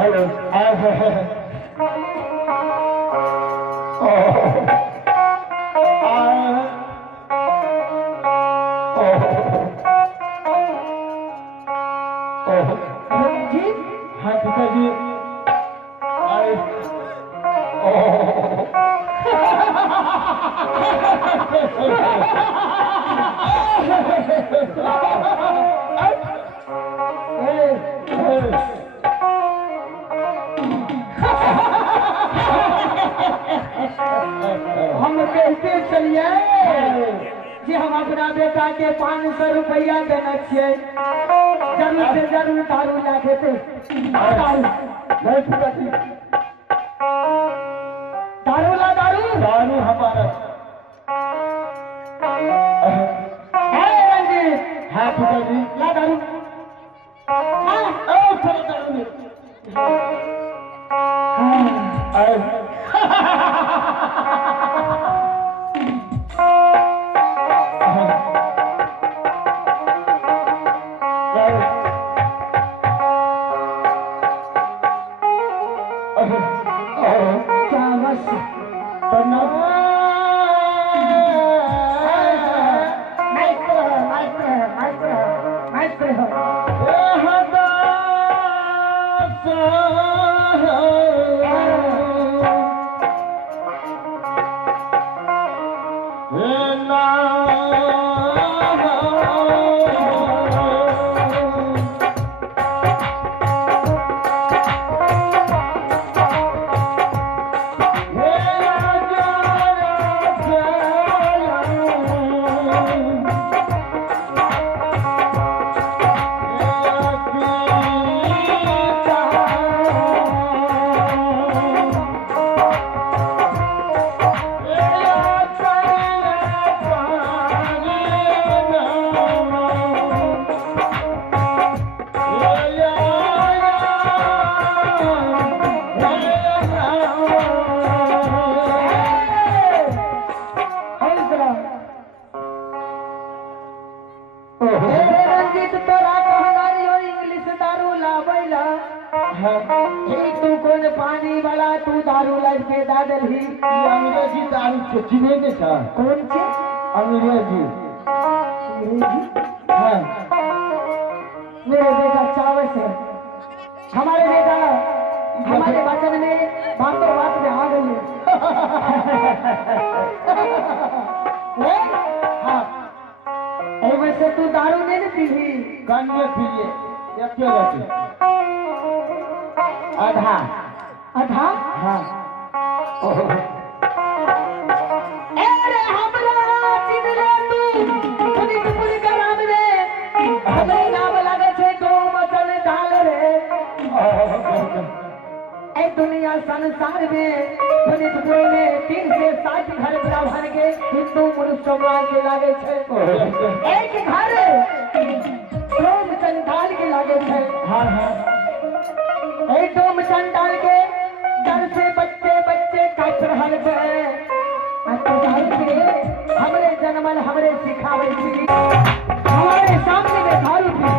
हेलो जी हाँ पिताजी आए हम कैसे चलिए जी हम अपना बेटा के 500 रुपया देना चाहिए जरूर से जरूर दारू ला देते दारू नहीं पिताजी दारू ला दारू दारू हमारा है रंजीत हाँ पिताजी ला दारू हाँ थोड़ा दारू आए क्या बस रंजीत तोरा कहनारी हो इंग्लिश दारू लाबैला तू कौन पानी वाला तू दारू लाइफ के दादल ही अंग्रेजी दारू चिने के था कौन से अंग्रेजी अंग्रेजी हाँ मेरे बेटा चावल से हमारे बेटा हमारे वचन में बातों बात में आ गई है हाँ वैसे तू दारू नहीं पीली गन्ने पीलिए या क्या रहती आधा आधा हाँ अरे हमरा चिन्हले तू पुलिस पुलिस का नाम रे हमरे नाम लगे छे तो मचल डाल रे ए दुनिया संसार में पुलिसपुर में 3 से 7 घर बड़ा भर के हिंदू मुल्क समाज के लागे छे एक घर डोम चंडाल के लागे छे हाँ हाँ ए डोम चंडाल के डर से बच्चे बच्चे काट रहल छे हमरे जन्मल हमरे सिखावे छी हमारे सामने में दारू पी